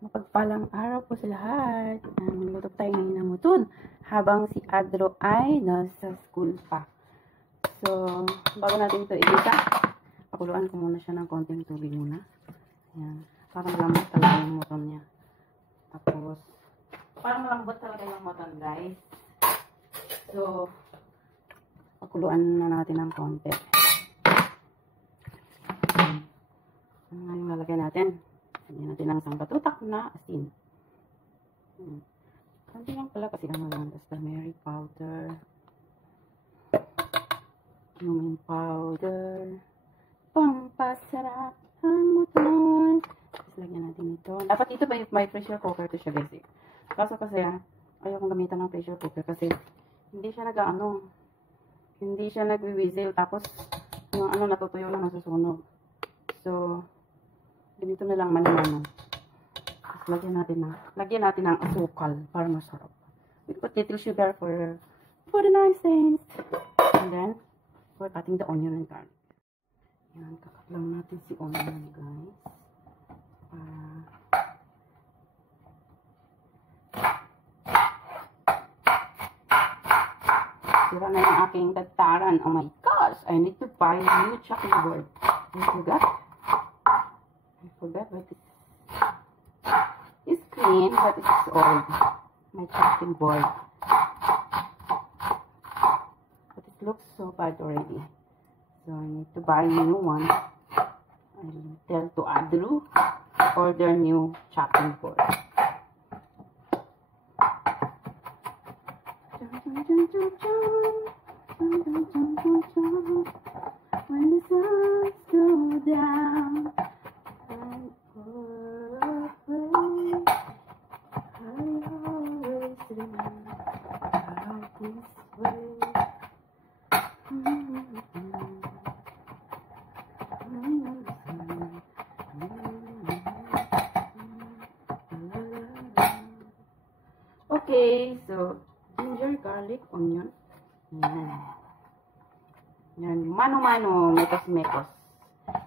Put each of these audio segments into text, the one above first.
Mapagpalang araw po sa lahat. Magluto tayo ngayon ng muton habang si Adro ay nasa school pa. So, bago natin ito igisa, pakuluan ko muna siya ng konting tubig muna. Ayan. Para malambot talaga yung muton niya. Tapos, para malambot talaga yung muton, guys. So, pakuluan na natin ng konti. Ngayon lalagyan natin. Lagyan natin ng isang batutak na asin. Konti lang pala kasi ano lang. Tapos turmeric powder. Cumin powder. Pampasarap ang muton. Tapos lagyan natin ito. Dapat ito may pressure cooker to siya, guys. Kaso kasi ayokong gamitan ng pressure cooker kasi hindi siya hindi siya nagwi-whistle. Tapos yung ano natutuyo na nasusunog. So, ganito na lang manamano. Tapos lagyan natin ng asukal para masarap. We put little sugar for the nice taste. And then, we're cutting the onion and garlic. Yan, kakat lang natin si onion, guys. Sira na yung aking tagtaran. Oh my gosh! I need to buy a new chopping board. I forgot but it's clean, but it's old. My chopping board. But it looks so bad already. So I need to buy a new one. I'll tell to Adru order new chopping board. When the suns go down. Okay, so ginger, garlic, onion. Yan, mano-mano, mekos-mekos.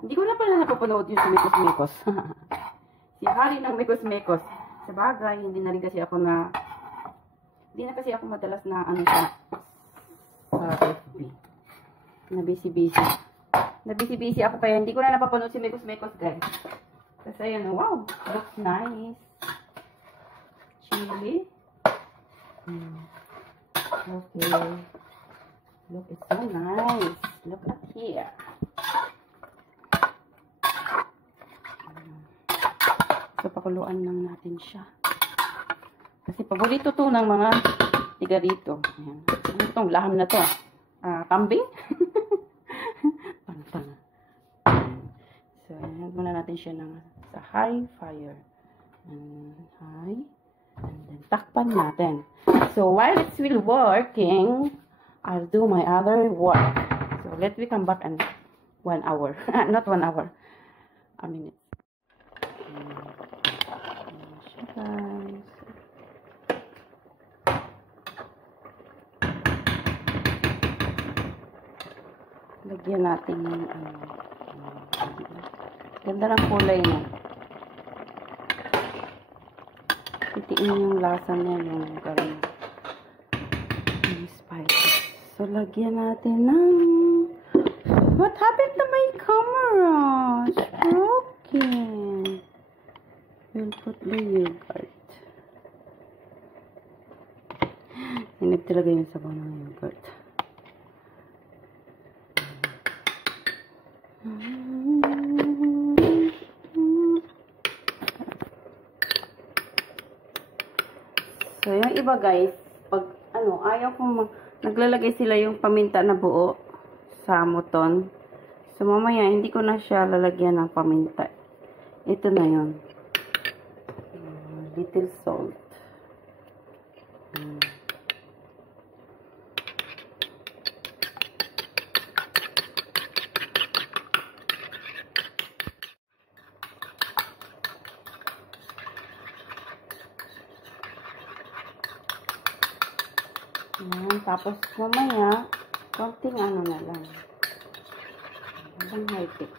Hindi ko na pala napapanood yung si mekos-mekos. Si Hari ng mekos-mekos. Sa bagay, hindi na kasi ako madalas na ano sa FB. Na busy-busy. Na busy-busy ako kaya hindi ko na napapanood si mekos-mekos, guys. Kasi ayan, wow, looks nice. Chili. Okay. Look, it's so nice. Look at here. So, pakuluan lang natin siya. Kasi paborito to ng mga tiga dito. Ayan. Ano itong laham na to? Kambing? Pantang. So, ayan muna natin siya sa high fire. High. And then, takpan natin. So, while it's still working, I'll do my other work. So, let me come back in 1 hour. Not 1 hour. A minute. Guys. Lagyan natin yung ganda ng kulay niya. Titiin yung lasa niya, yung galing spices. So, lagyan natin ng what happened to my camera? It's broken. We'll put the yogurt. Hinip talaga yung sabaw ng yogurt. So, yung iba guys, pag ayaw kong naglalagay sila yung paminta na buo sa muton. So, mamaya, hindi ko na siya lalagyan ng paminta. Ito na yun. Little salt. Tapos mamaya, konting ano na lang. Ibang high-tech.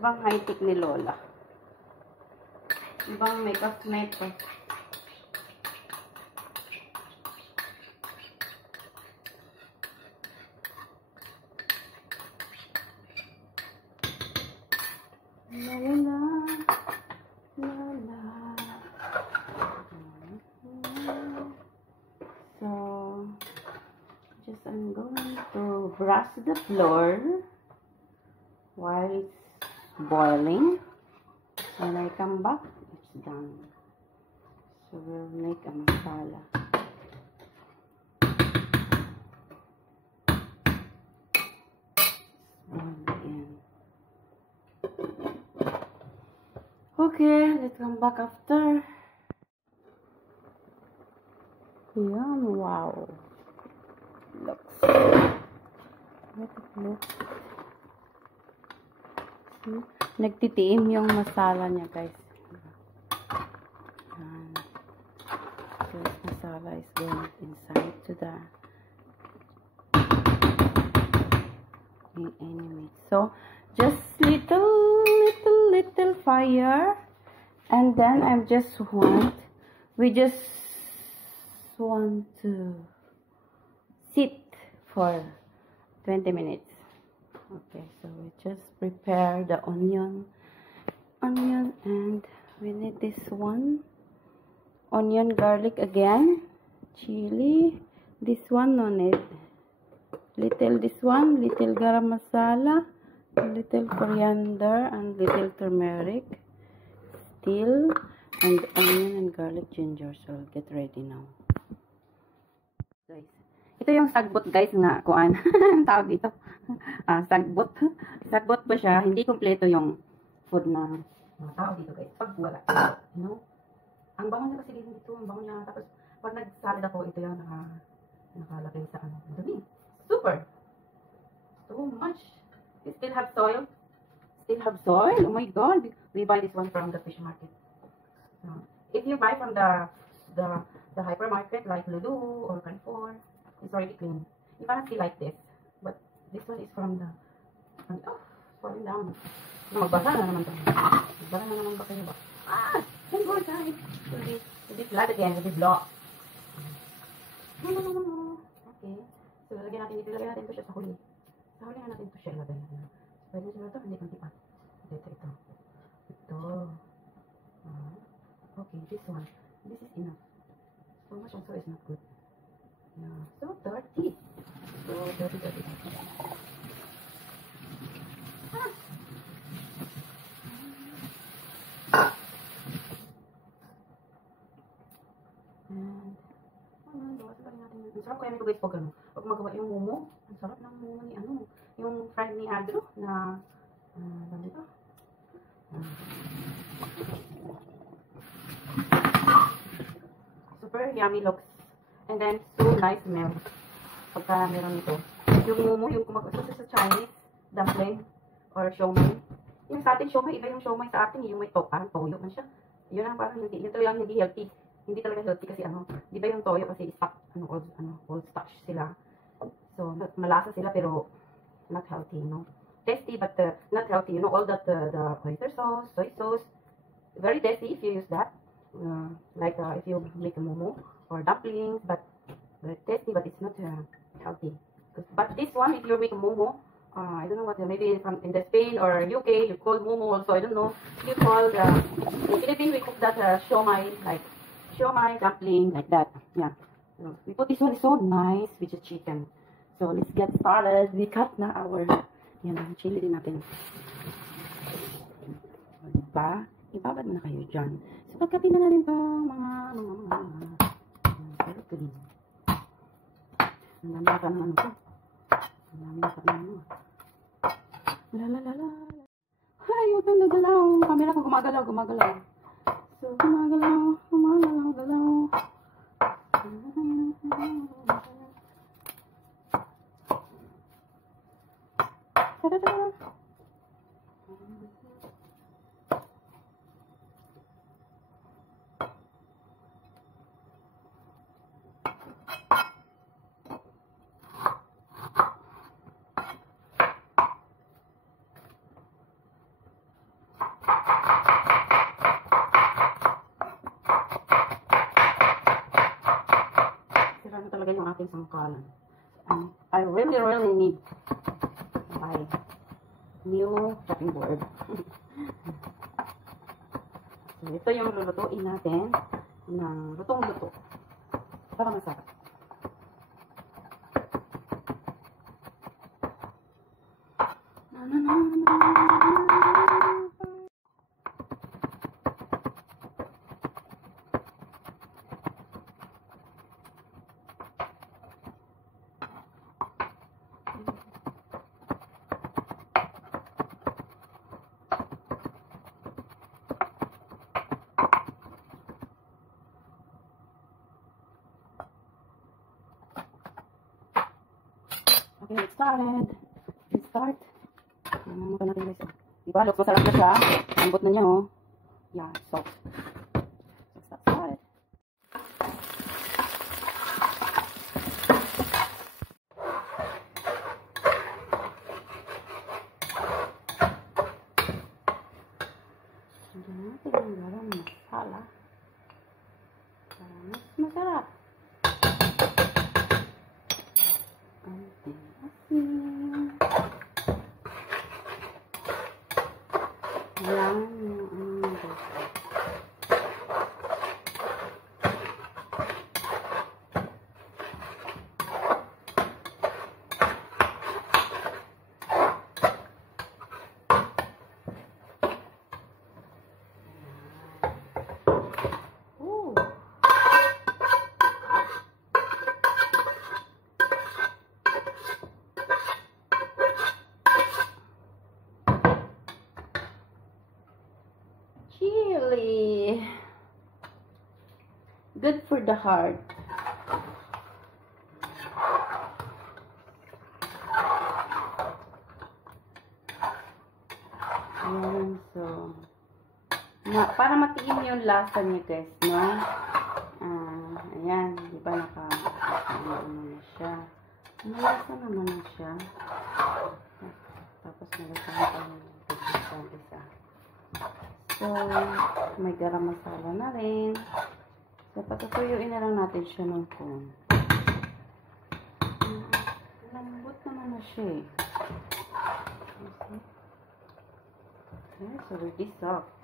Ibang high-tech ni Lola. Ibang makeup knife ko. La la la. La la. So, just I'm going to brush the floor while it's boiling. When I come back, it's done. So we'll make a masala. Okay, let's come back after. Yan, wow. Looks. Let it look. See? Nagtitiim yung masala niya, guys. Yan. So, this masala is going inside to the anyway. So, just little fire, and then we just want to sit for 20 minutes. Okay, so we just prepare the onion, and we need this one onion, garlic again, chili, this one no need, this one little garam masala, little coriander, and little turmeric, still, and onion and garlic, ginger. So I'll get ready now, guys. Ito yung sagbot, guys, nga kuan. Ang tawag dito. Sagbot. Sagbot ba siya? Hindi kompleto yung food na tawag dito, guys. Pag wala. You know? Ang bango niya kasi dito. Ang bango niya. Tapos, pag nagsalad ako, ito yung nakalagay sa ano. Dumi. Super. So much. You still have soil. Still have soil. Oh my God. We buy this one from the fish market. If you buy from the hypermarket like Lulu or Carrefour, it's already clean. You cannot see like this, but this one is from the falling down. Magbasa na naman ito. Magbasa na naman ba kayo ba? Thank God, guys. Will be flat again. Will be blocked. No. Okay. So, lagyan natin ito siya sa huli. Sa huli na natin ito siya ilagay. Pwede siya ito, hindi kunti pa. Ito. Okay, this one. This is enough. So much also is not good. Yeah, so dirty. And bawasan pa rin natin. Ang sarap kaya nito, guys, pag magawa yung momo. Ang sarap ng momo ni yung friend ni Andrew na dito. Super yummy looks. And then, so nice smell. Pagka meron ito. Yung momo, yung kumakaso sa Chinese dumpling or siomai. Yung sa atin siomai, iba yung siomai sa atin. Yung may toyo man siya. Yun ang parang hindi. Yun talagang hindi healthy. Hindi talaga healthy kasi di ba yung toyo kasi stock, old starch sila. So, malasa sila pero not healthy, no? Tasty but not healthy. You know, all that the oyster sauce, soy sauce, very tasty if you use that. Like if you make a momo or dumplings, but very tasty, but it's not healthy. But this one, if you make a momo, I don't know what, maybe from in the Spain or UK, you call momo also. I don't know. You call in Philippines we cook that siomai, like siomai dumpling, like that. Yeah. So we put this one is so nice, which is chicken. So let's get started. We cut na our chili din natin. Diba? Ibabad na kayo dyan. So, pagkatin na natin ito, mga pero ito din. Ang dami ka ng ano ko. Ang dami ka ng ano. Lalalala. Ay, huwag kang nagalaw. Camera ko gumagalaw. So, gumagalaw. Ta-da-da. kalan. I really need my new chopping board. So, ito yung lulutuin natin ng lutong-luto para masarap. Okay, let's start. Let's start. Ano pa natin guys? Diba, looks masarap na siya. Ambot na niya, oh. Yeah, salt. Let's start. Hindi natin ang garam masala. Para mas masarap. Chili. Good for the heart. Ayan, so para matiim yung lasa niya guys, no? Ayan, di ba ano na siya. Malasa naman na siya. Tapos nalasa pa yung isa. So, may garam masala na rin. So, patutuyuin na lang natin siya ng phone. Lambot naman na siya eh. Okay, so already soft.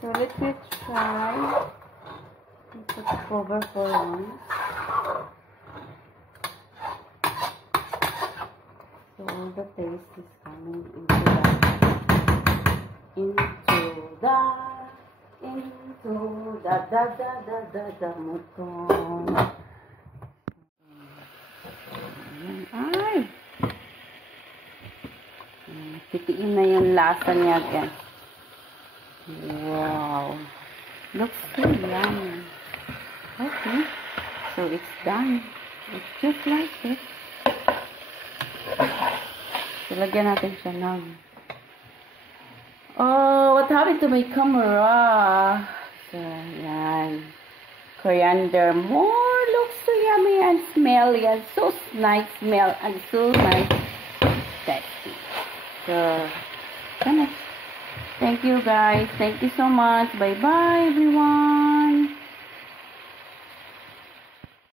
So, let me try. Put the cover for once. So all the taste is coming into the moton. Ay! Titiin na yung lasa niya again. Wow! Looks so yummy. Okay. So it's done. It's just like it. So, lagyan natin siya ng... Oh, what happened to my camera? So, yan. Coriander. More looks so yummy and smelly and so nice smell and so nice tasty. So, thank you guys. Thank you so much. Bye-bye, everyone.